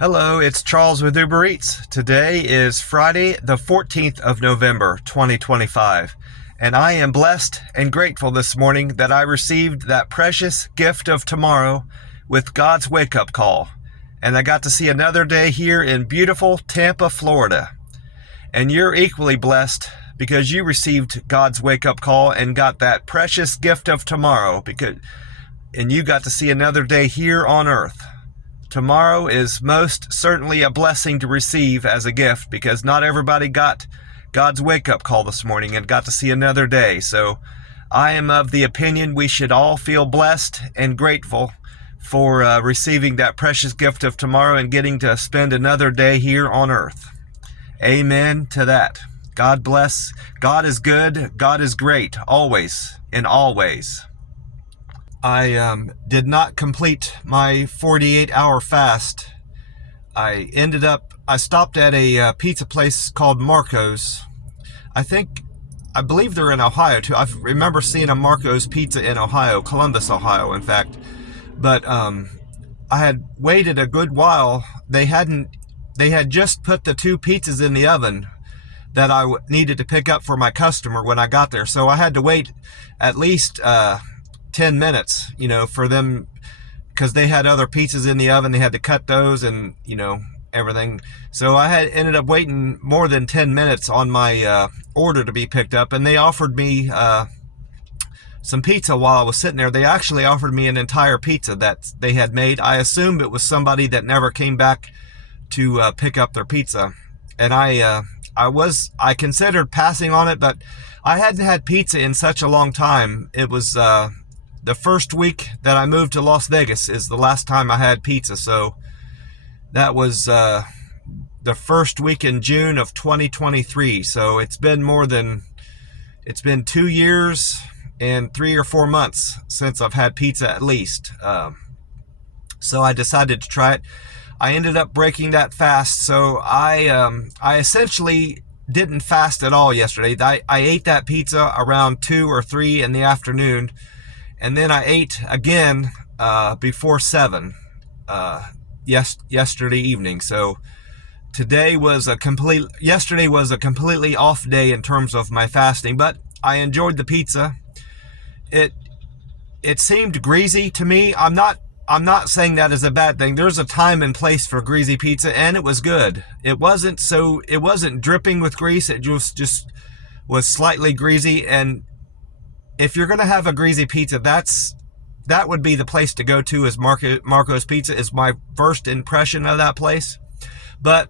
Hello, it's Charles with Uber Eats. Today is Friday, the 14th of November, 2025, and I am blessed and grateful this morning that I received that precious gift of tomorrow with God's wake-up call, and I got to see another day here in beautiful Tampa, Florida. And you're equally blessed because you received God's wake-up call and got that precious gift of tomorrow, and you got to see another day here on earth. Tomorrow is most certainly a blessing to receive as a gift because not everybody got God's wake-up call this morning and got to see another day. So I am of the opinion we should all feel blessed and grateful for receiving that precious gift of tomorrow and getting to spend another day here on earth. Amen to that. God bless. God is good. God is great, always, in all ways. I did not complete my 48-hour fast. I stopped at a pizza place called Marco's. I believe they're in Ohio too. I remember seeing a Marco's pizza in Ohio, Columbus, Ohio, in fact. But I had waited a good while. They had just put the two pizzas in the oven that I needed to pick up for my customer when I got there. So I had to wait at least 10 minutes, for them, because they had other pizzas in the oven. They had to cut those and, everything. So I had ended up waiting more than 10 minutes on my order to be picked up, and they offered me some pizza while I was sitting there. They actually offered me an entire pizza that they had made. I assumed it was somebody that never came back to pick up their pizza, and I considered passing on it, but I hadn't had pizza in such a long time. It was the first week that I moved to Las Vegas is the last time I had pizza. So that was the first week in June of 2023. So it's been 2 years and 3 or 4 months since I've had pizza at least. So I decided to try it. I ended up breaking that fast. So I essentially didn't fast at all yesterday. I ate that pizza around 2 or 3 in the afternoon. And then I ate again before 7 yesterday evening. So yesterday was a completely off day in terms of my fasting, but I enjoyed the pizza. It seemed greasy to me. I'm not saying that is a bad thing. There's a time and place for greasy pizza, and it was good. It wasn't dripping with grease. It just was slightly greasy. And if you're going to have a greasy pizza, that would be the place to go to. Is Marco's Pizza is my first impression of that place. But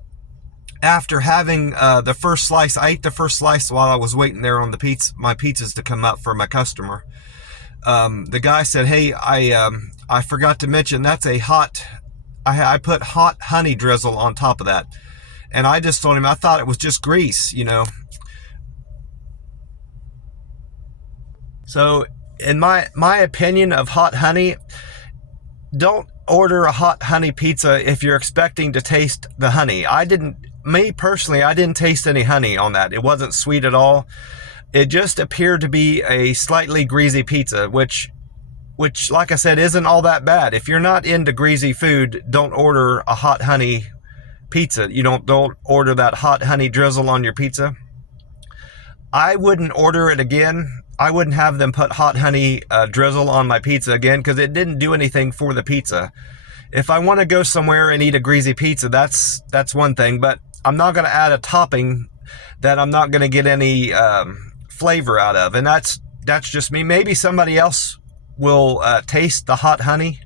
after having the first slice, I ate the first slice while I was waiting there on my pizzas to come up for my customer. The guy said, "Hey, I forgot to mention that's a hot. I put hot honey drizzle on top of that," and I just told him I thought it was just grease, So, in my opinion of hot honey, don't order a hot honey pizza if you're expecting to taste the honey. Me personally, I didn't taste any honey on that. It wasn't sweet at all. It just appeared to be a slightly greasy pizza, which, like I said, isn't all that bad. If you're not into greasy food, don't order a hot honey pizza. Don't order that hot honey drizzle on your pizza. I wouldn't order it again. I wouldn't have them put hot honey drizzle on my pizza again because it didn't do anything for the pizza. If I want to go somewhere and eat a greasy pizza, that's one thing, but I'm not going to add a topping that I'm not going to get any flavor out of, and that's just me. Maybe somebody else will taste the hot honey,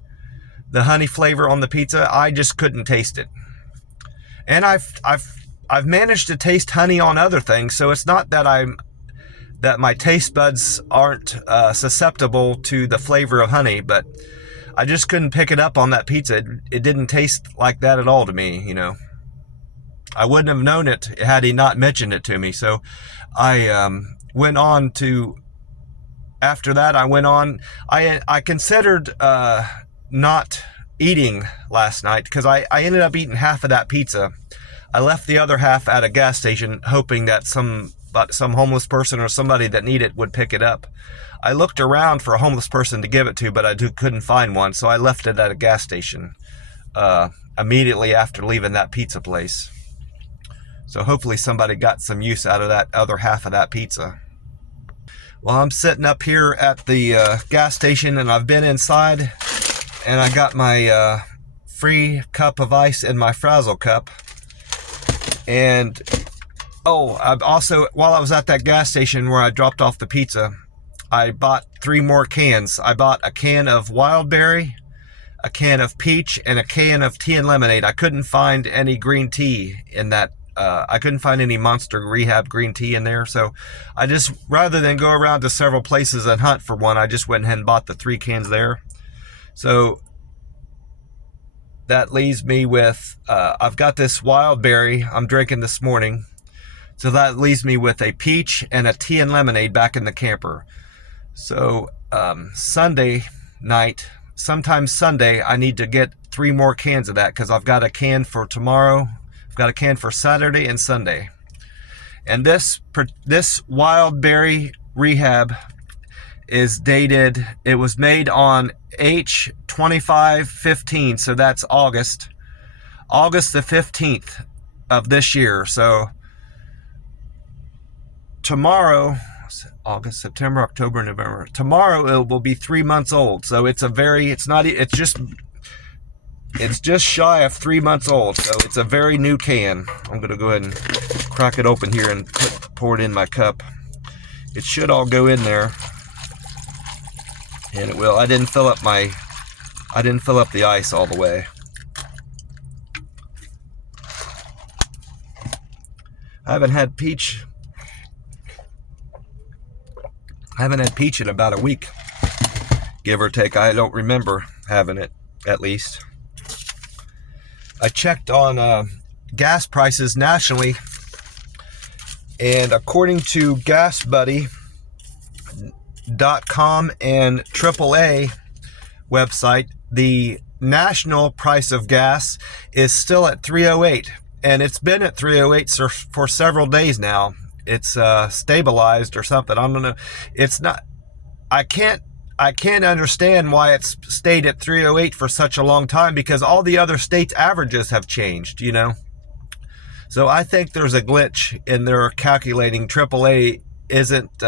the honey flavor on the pizza. I just couldn't taste it, and I've managed to taste honey on other things, so it's not that my taste buds aren't susceptible to the flavor of honey, but I just couldn't pick it up on that pizza. It didn't taste like that at all to me, I wouldn't have known it had he not mentioned it to me. So I went on to, after that, I considered not eating last night because I ended up eating half of that pizza. I left the other half at a gas station hoping that some homeless person or somebody that needed it would pick it up. I looked around for a homeless person to give it to, but I couldn't find one, so I left it at a gas station immediately after leaving that pizza place. So hopefully somebody got some use out of that other half of that pizza. Well, I'm sitting up here at the gas station, and I've been inside, and I got my free cup of ice in my Frazzle cup. And I've also, while I was at that gas station where I dropped off the pizza, I bought 3 more cans. I bought a can of Wild Berry, a can of peach, and a can of tea and lemonade. I couldn't find any green tea in that. I couldn't find any Monster Rehab green tea in there. So I just, rather than go around to several places and hunt for one, I just went ahead and bought the 3 cans there. So that leaves me with, I've got this Wild Berry I'm drinking this morning. So that leaves me with a peach and a tea and lemonade back in the camper. So Sunday night, sometime Sunday, I need to get 3 more cans of that, because I've got a can for tomorrow. I've got a can for Saturday and Sunday. And this Wild Berry Rehab is dated, it was made on H2515, so that's August the 15th of this year. So tomorrow, August, September, October, November, tomorrow it will be 3 months old. So it's just shy of 3 months old. So it's a very new can. I'm going to go ahead and crack it open here and pour it in my cup. It should all go in there. And it will. I didn't fill up the ice all the way. I haven't had peach in about a week, give or take. I don't remember having it, at least. I checked on gas prices nationally, and according to GasBuddy.com and AAA website, the national price of gas is still at $3.08, and it's been at $3.08 for several days now. It's stabilized or something. I don't know. It's not. I can't understand why it's stayed at $3.08 for such a long time, because all the other states' averages have changed, you know. So I think there's a glitch in their calculating. AAA isn't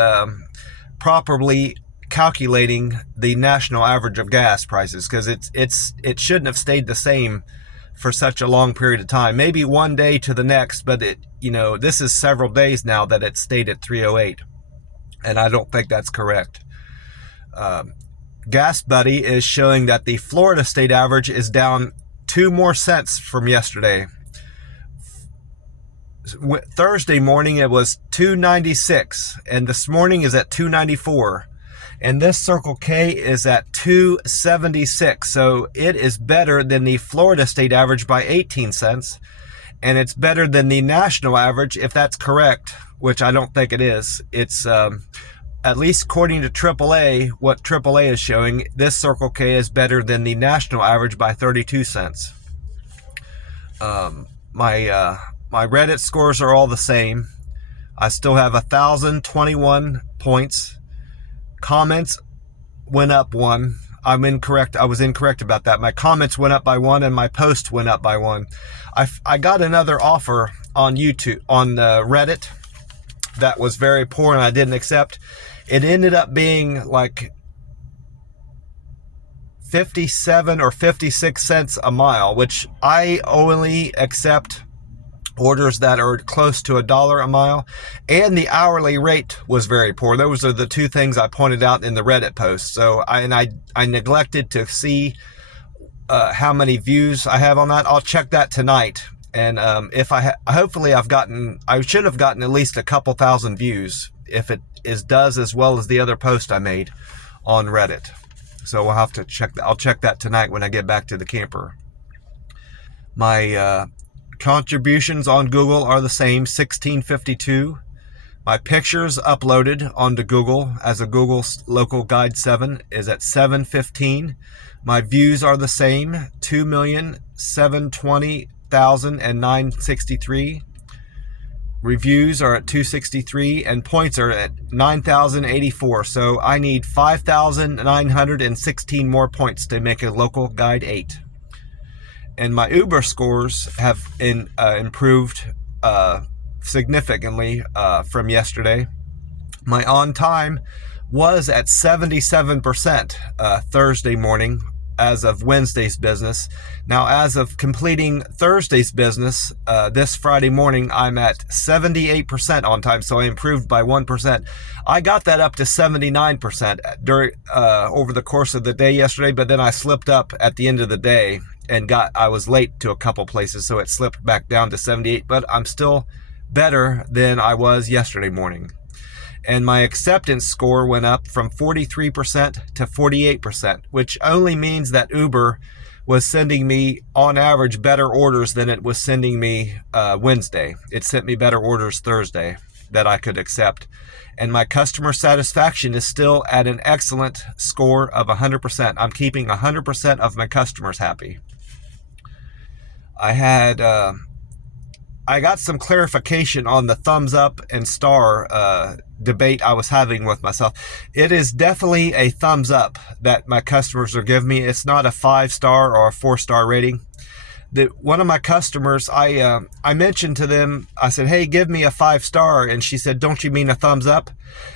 properly calculating the national average of gas prices, because it shouldn't have stayed the same for such a long period of time. Maybe one day to the next, but this is several days now that it stayed at $3.08, and I don't think that's correct. Gas Buddy is showing that the Florida state average is down 2 more cents from yesterday. Thursday morning it was $2.96, and this morning is at $2.94. And this Circle K is at $2.76. So it is better than the Florida state average by 18 cents. And it's better than the national average, if that's correct, which I don't think it is. It's, at least according to AAA, what AAA is showing, this Circle K is better than the national average by 32 cents. My Reddit scores are all the same. I still have 1,021 points. Comments went up 1. I'm incorrect. I was incorrect about that. My comments went up by 1, and my posts went up by 1. I got another offer on YouTube, on Reddit, that was very poor, and I didn't accept. It ended up being like 57 or 56 cents a mile, which I only accept orders that are close to $1 a mile, and the hourly rate was very poor. Those are the 2 things I pointed out in the Reddit post. So I neglected to see how many views I have on that. I'll check that tonight, and if I should have gotten at least a couple thousand views if it does as well as the other post I made on Reddit. So we'll have to check that. I'll check that tonight when I get back to the camper. My contributions on Google are the same, 1652. My pictures uploaded onto Google as a Google Local Guide 7 is at 715. My views are the same, 2,720,963. Reviews are at 263, and points are at 9,084. So I need 5,916 more points to make a Local Guide 8. And my Uber scores have improved significantly from yesterday. My on time was at 77% Thursday morning as of Wednesday's business. Now, as of completing Thursday's business this Friday morning, I'm at 78% on time, so I improved by 1%. I got that up to 79% during over the course of the day yesterday, but then I slipped up at the end of the day and I was late to a couple places, so it slipped back down to 78, but I'm still better than I was yesterday morning. And my acceptance score went up from 43% to 48%, which only means that Uber was sending me, on average, better orders than it was sending me Wednesday. It sent me better orders Thursday that I could accept. And my customer satisfaction is still at an excellent score of 100%. I'm keeping 100% of my customers happy. I got some clarification on the thumbs up and star debate I was having with myself. It is definitely a thumbs up that my customers are giving me. It's not a 5-star or a 4-star rating. One of my customers, I mentioned to them, I said, hey, give me a 5-star. And she said, don't you mean a thumbs up?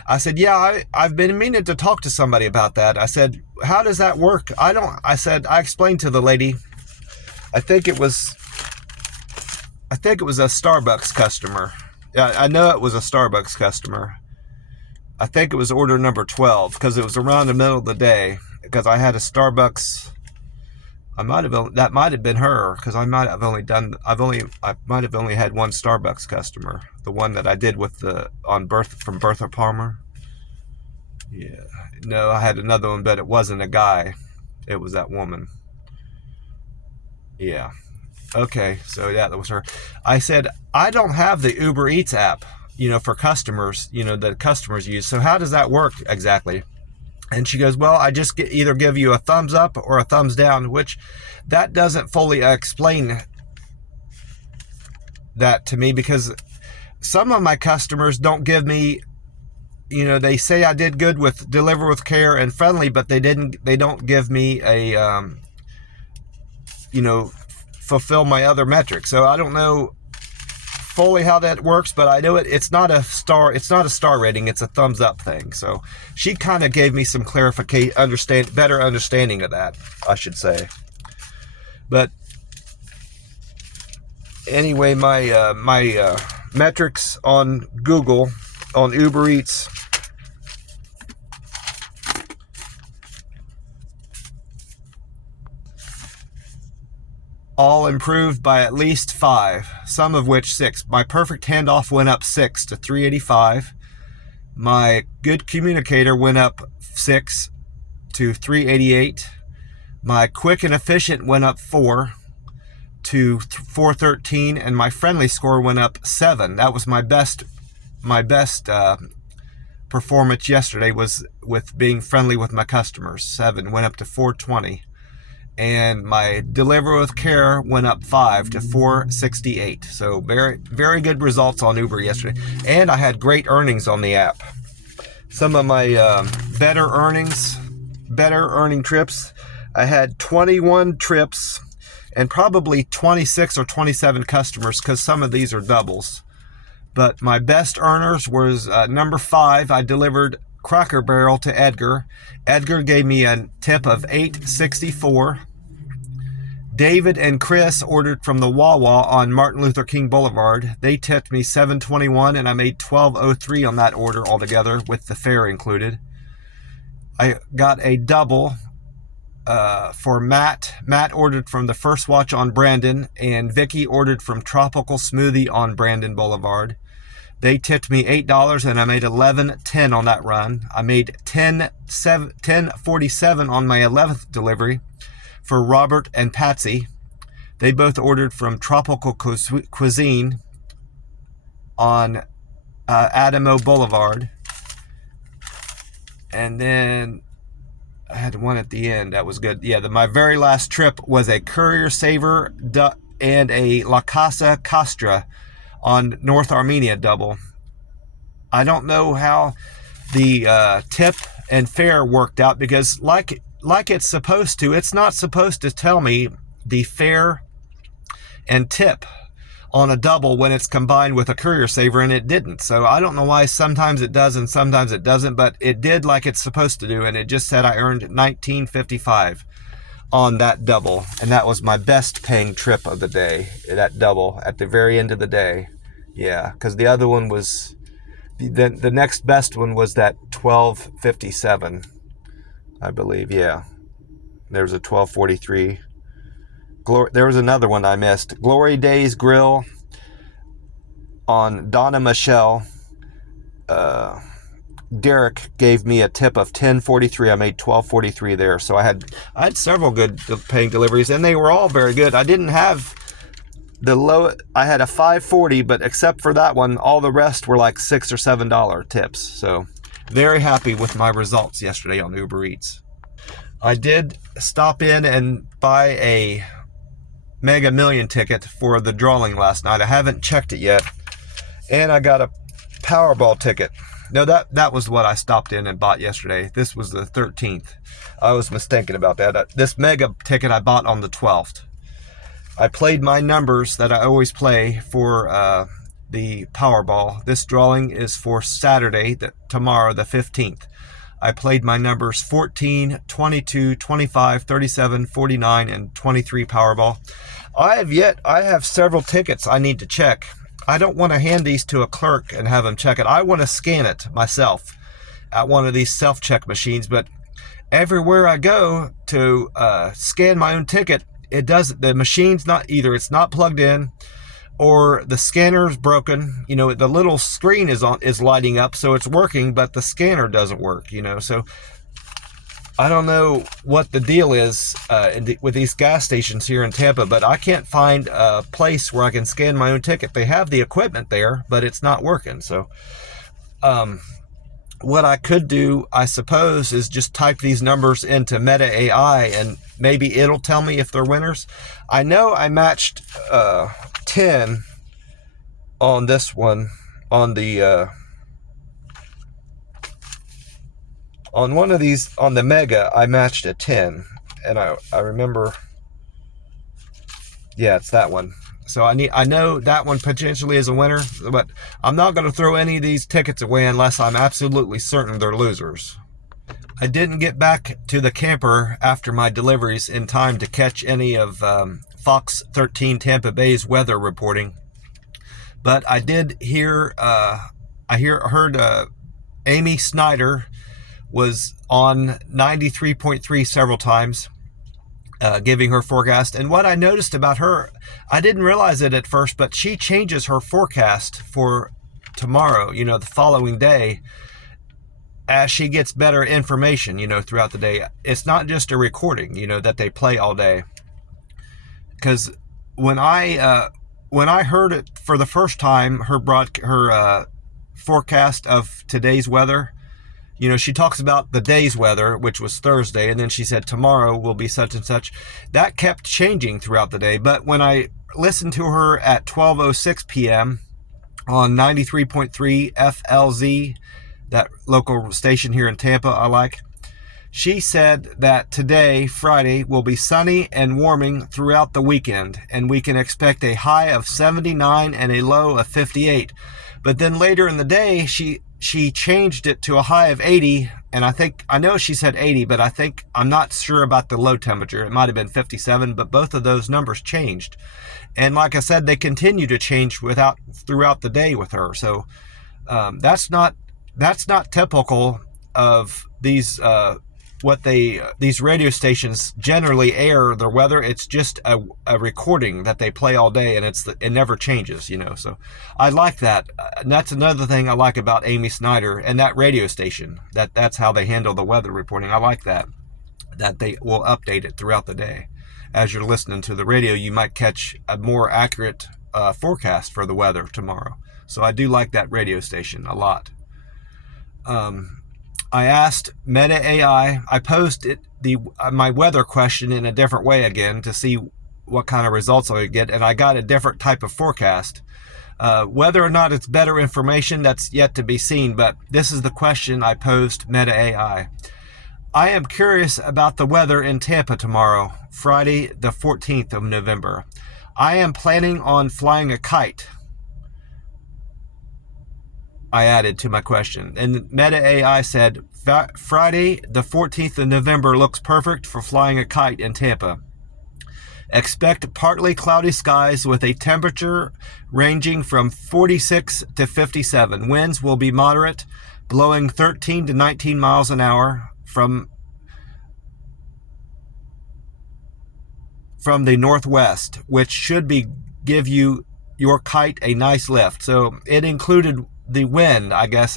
I said, yeah, I've been meaning to talk to somebody about that. I said, how does that work? I explained to the lady, I think it was a Starbucks customer. Yeah, I know it was a Starbucks customer. I think it was order number 12 because it was around the middle of the day, because I had a Starbucks. That might have been her, because I might have only had one Starbucks customer, the one that I did with from Bertha Palmer. Yeah, no, I had another one, but it wasn't a guy. It was that woman. Yeah. Okay, so yeah, that was her. I said, I don't have the Uber Eats app, for customers, that customers use. So how does that work exactly? And she goes, well, I just either give you a thumbs up or a thumbs down, which that doesn't fully explain that to me, because some of my customers don't give me, they say I did good with Deliver with Care and Friendly, but they don't give me a, fulfill my other metrics. So I don't know fully how that works, but I know it's not a star rating, it's a thumbs up thing. So she kind of gave me some clarification, better understanding of that, I should say. But anyway, my metrics on Google, on Uber Eats, all improved by at least 5, some of which 6. My perfect handoff went up 6 to 385. My good communicator went up 6 to 388. My quick and efficient went up 4 to 413, and my friendly score went up 7. That was my best performance yesterday, was with being friendly with my customers. 7 went up to 420. And my Deliver with Care went up 5 to 468. So very, very good results on Uber yesterday. And I had great earnings on the app. Some of my better earning trips, I had 21 trips and probably 26 or 27 customers, because some of these are doubles. But my best earners was number 5. I delivered Cracker Barrel to Edgar. Edgar gave me a tip of $8.64. David and Chris ordered from the Wawa on Martin Luther King Boulevard. They tipped me $7.21, and I made $12.03 on that order altogether, with the fare included. I got a double for Matt. Matt ordered from the First Watch on Brandon, and Vicky ordered from Tropical Smoothie on Brandon Boulevard. They tipped me $8, and I made $11.10 on that run. I made $10.47 on my 11th delivery for Robert and Patsy. They both ordered from Tropical Cuisine on Adamo Boulevard. And then I had one at the end that was good. Yeah, my very last trip was a Courier Saver and a La Casa Castra on North Armenia double. I don't know how the tip and fare worked out, because like it's supposed to, it's not supposed to tell me the fare and tip on a double when it's combined with a Courier Saver, and it didn't. So I don't know why sometimes it does and sometimes it doesn't, but it did like it's supposed to do, and it just said I earned $19.55 on that double, and that was my best paying trip of the day, that double at the very end of the day. Yeah, because the other one was, the next best one was that $12.57, I believe. Yeah, there was a $12.43. There was another one I missed. Glory Days Grill on Donna Michelle. Derek gave me a tip of $10.43. I made $12.43 there. So I had several good paying deliveries, and they were all very good. I didn't have the low. I had a $5.40, but except for that one, all the rest were like $6 or $7 tips. So very happy with my results yesterday on Uber Eats. I did stop in and buy a Mega Million ticket for the drawing last night. I haven't checked it yet. And I got a Powerball ticket. No, that was what I stopped in and bought yesterday. This was the 13th. I was mistaken about that. This Mega ticket I bought on the 12th. I played my numbers that I always play for the Powerball. This drawing is for Saturday, tomorrow, the 15th. I played my numbers 14, 22, 25, 37, 49, and 23 Powerball. I have several tickets I need to check. I don't want to hand these to a clerk and have them check it. I want to scan it myself at one of these self-check machines, but everywhere I go to scan my own ticket, the machine's not, either it's not plugged in or the scanner's broken. You know, the little screen is lighting up, so it's working, but the scanner doesn't work, you know. So I don't know what the deal is with these gas stations here in Tampa, but I can't find a place where I can scan my own ticket. They have the equipment there, but it's not working. So what I could do, I suppose, is just type these numbers into Meta AI, and maybe it'll tell me if they're winners. I know I matched 10 on this one, on the on one of these, on the Mega, I matched a 10, and I remember, yeah, it's that one. So I know that one potentially is a winner, but I'm not going to throw any of these tickets away unless I'm absolutely certain they're losers. I didn't get back to the camper after my deliveries in time to catch any of Fox 13 Tampa Bay's weather reporting, but I did hear, heard Amy Snyder was on 93.3 several times, giving her forecast. And what I noticed about her, I didn't realize it at first, but she changes her forecast for tomorrow, you know, the following day, as she gets better information, you know, throughout the day. It's not just a recording, you know, that they play all day. Because when I heard it for the first time, her forecast of today's weather, you know, she talks about the day's weather, which was Thursday, and then she said tomorrow will be such and such. That kept changing throughout the day. But when I listened to her at 12:06 p.m. on 93.3 FLZ, that local station here in Tampa I like, she said that today, Friday, will be sunny and warming throughout the weekend, and we can expect a high of 79 and a low of 58. But then later in the day, she changed it to a high of 80, and I know she said 80, but I'm not sure about the low temperature. It might have been 57, but both of those numbers changed. And like I said, they continue to change throughout the day with her. So that's not typical of these these radio stations generally air their weather. It's just a recording that they play all day, and it never changes, you know. So I like that. And that's another thing I like about Amy Snyder and that radio station. That's how they handle the weather reporting. I like that they will update it throughout the day. As you're listening to the radio, you might catch a more accurate forecast for the weather tomorrow. So I do like that radio station a lot. I asked Meta AI, I posed my weather question in a different way again to see what kind of results I would get, and I got a different type of forecast. Whether or not it's better information, that's yet to be seen, but this is the question I posed Meta AI. I am curious about the weather in Tampa tomorrow, Friday the 14th of November. I am planning on flying a kite, I added to my question. And Meta AI said, Friday, the 14th of November looks perfect for flying a kite in Tampa. Expect partly cloudy skies with a temperature ranging from 46 to 57. Winds will be moderate, blowing 13 to 19 miles an hour from the northwest, which should give you your kite a nice lift. So it included the wind, I guess,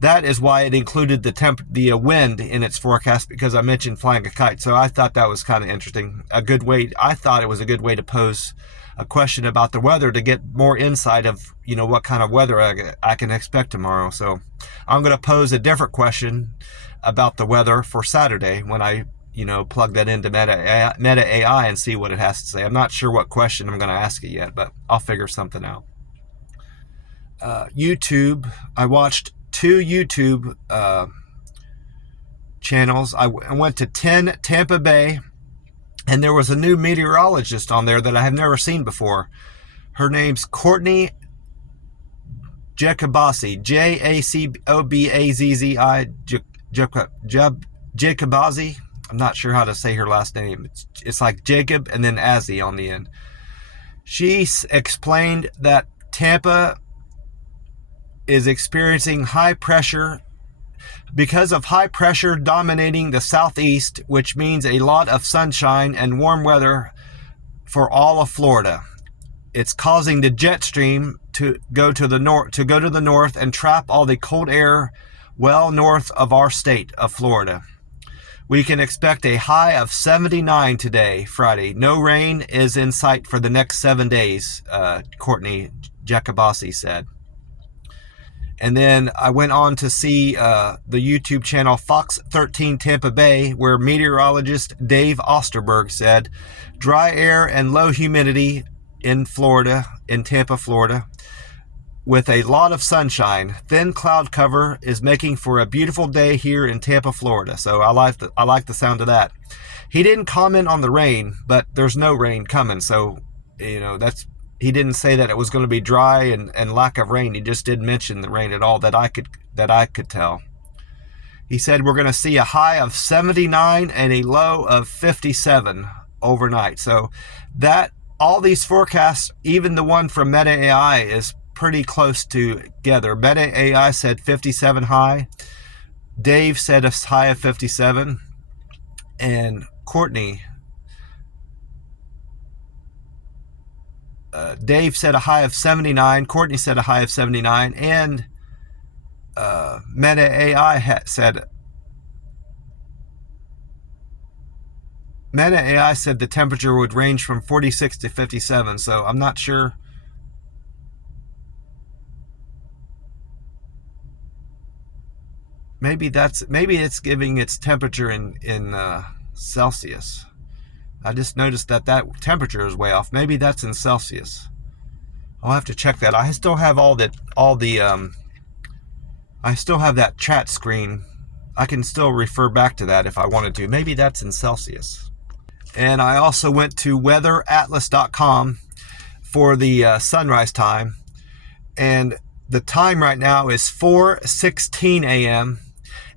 that is why it included the wind in its forecast, because I mentioned flying a kite. So I thought that was kind of interesting. I thought it was a good way to pose a question about the weather to get more insight of, what kind of weather I can expect tomorrow. So I'm going to pose a different question about the weather for Saturday when I plug that into Meta AI and see what it has to say. I'm not sure what question I'm going to ask it yet, but I'll figure something out. YouTube, I watched 2 YouTube channels. I went to 10 Tampa Bay, and there was a new meteorologist on there that I have never seen before. Her name's Courtney Jacobazzi, Jacobazzi. I'm not sure how to say her last name. It's like Jacob and then Azzy on the end. She explained that Tampa is experiencing high pressure because of high pressure dominating the southeast, which means a lot of sunshine and warm weather for all of Florida. It's causing the jet stream to go to the north and trap all the cold air well north of our state of Florida. We can expect a high of 79 today, Friday. No rain is in sight for the next 7 days, Courtney Jacobazzi said. And then I went on to see the YouTube channel Fox 13 Tampa Bay, where meteorologist Dave Osterberg said, dry air and low humidity in Tampa, Florida, with a lot of sunshine. Thin cloud cover is making for a beautiful day here in Tampa, Florida. So I like the sound of that. He didn't comment on the rain, but there's no rain coming. So, he didn't say that it was going to be dry and lack of rain. He just didn't mention the rain at all that I could tell. He said we're going to see a high of 79 and a low of 57 overnight. So that all these forecasts, even the one from Meta AI, is pretty close together. Meta AI said 57 high. Dave said a high of 57. And Courtney, Dave said a high of 79. Courtney said a high of 79. And Meta AI said the temperature would range from 46 to 57. So I'm not sure. Maybe it's giving its temperature in Celsius. I just noticed that temperature is way off. Maybe that's in Celsius. I'll have to check that. I still have I still have that chat screen. I can still refer back to that if I wanted to. Maybe that's in Celsius. And I also went to weatheratlas.com for the sunrise time. And the time right now is 4:16 a.m.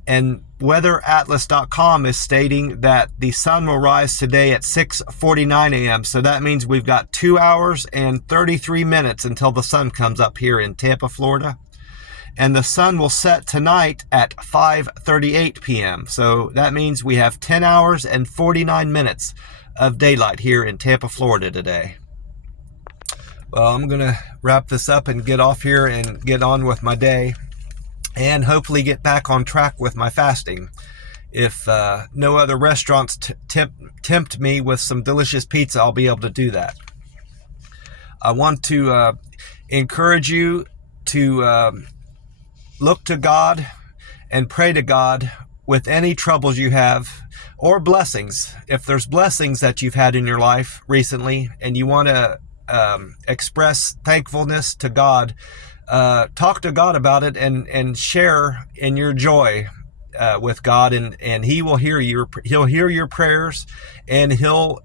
And weatheratlas.com is stating that the sun will rise today at 6:49 a.m. So that means we've got 2 hours and 33 minutes until the sun comes up here in Tampa, Florida. And the sun will set tonight at 5:38 p.m. So that means we have 10 hours and 49 minutes of daylight here in Tampa, Florida today. Well, I'm going to wrap this up and get off here and get on with my day, and hopefully get back on track with my fasting. If no other restaurants tempt me with some delicious pizza, I'll be able to do that. I want to encourage you to look to God and pray to God with any troubles you have, or blessings. If there's blessings that you've had in your life recently and you want to express thankfulness to God, talk to God about it and share in your joy with God, and He will hear he'll hear your prayers, and He'll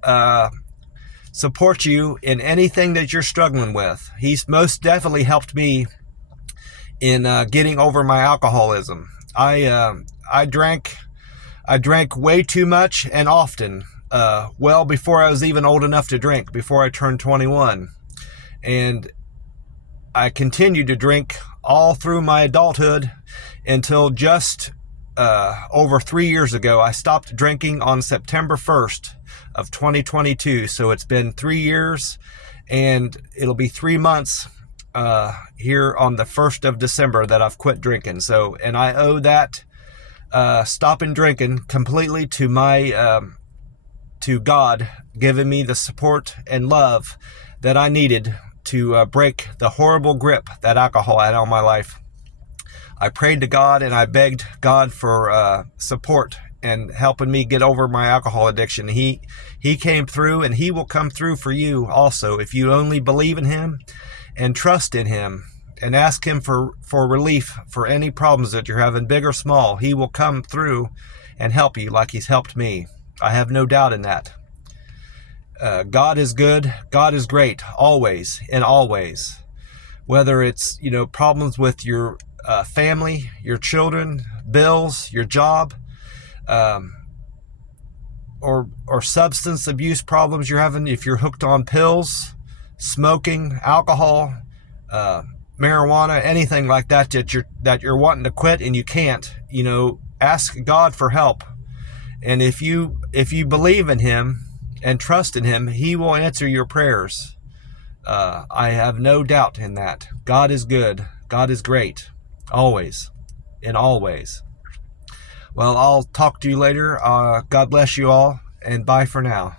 support you in anything that you're struggling with. He's most definitely helped me in getting over my alcoholism. I drank way too much and often, well before I was even old enough to drink, before I turned 21. And I continued to drink all through my adulthood until just over 3 years ago. I stopped drinking on September 1st of 2022. So it's been 3 years, and it'll be 3 months here on the 1st of December that I've quit drinking. So, and I owe that stopping drinking completely to my to God giving me the support and love that I needed to break the horrible grip that alcohol had on my life. I prayed to God and I begged God for support and helping me get over my alcohol addiction. He came through, and He will come through for you also if you only believe in Him and trust in Him and ask Him for relief for any problems that you're having, big or small. He will come through and help you like He's helped me. I have no doubt in that. God is good. God is great, always and always. Whether it's, problems with your family, your children, bills, your job, or substance abuse problems you're having, if you're hooked on pills, smoking, alcohol, marijuana, anything like that that you're wanting to quit and you can't, ask God for help. And if you believe in Him and trust in Him, He will answer your prayers. I have no doubt in that. God is good. God is great. Always. In all ways. Well, I'll talk to you later. God bless you all, and bye for now.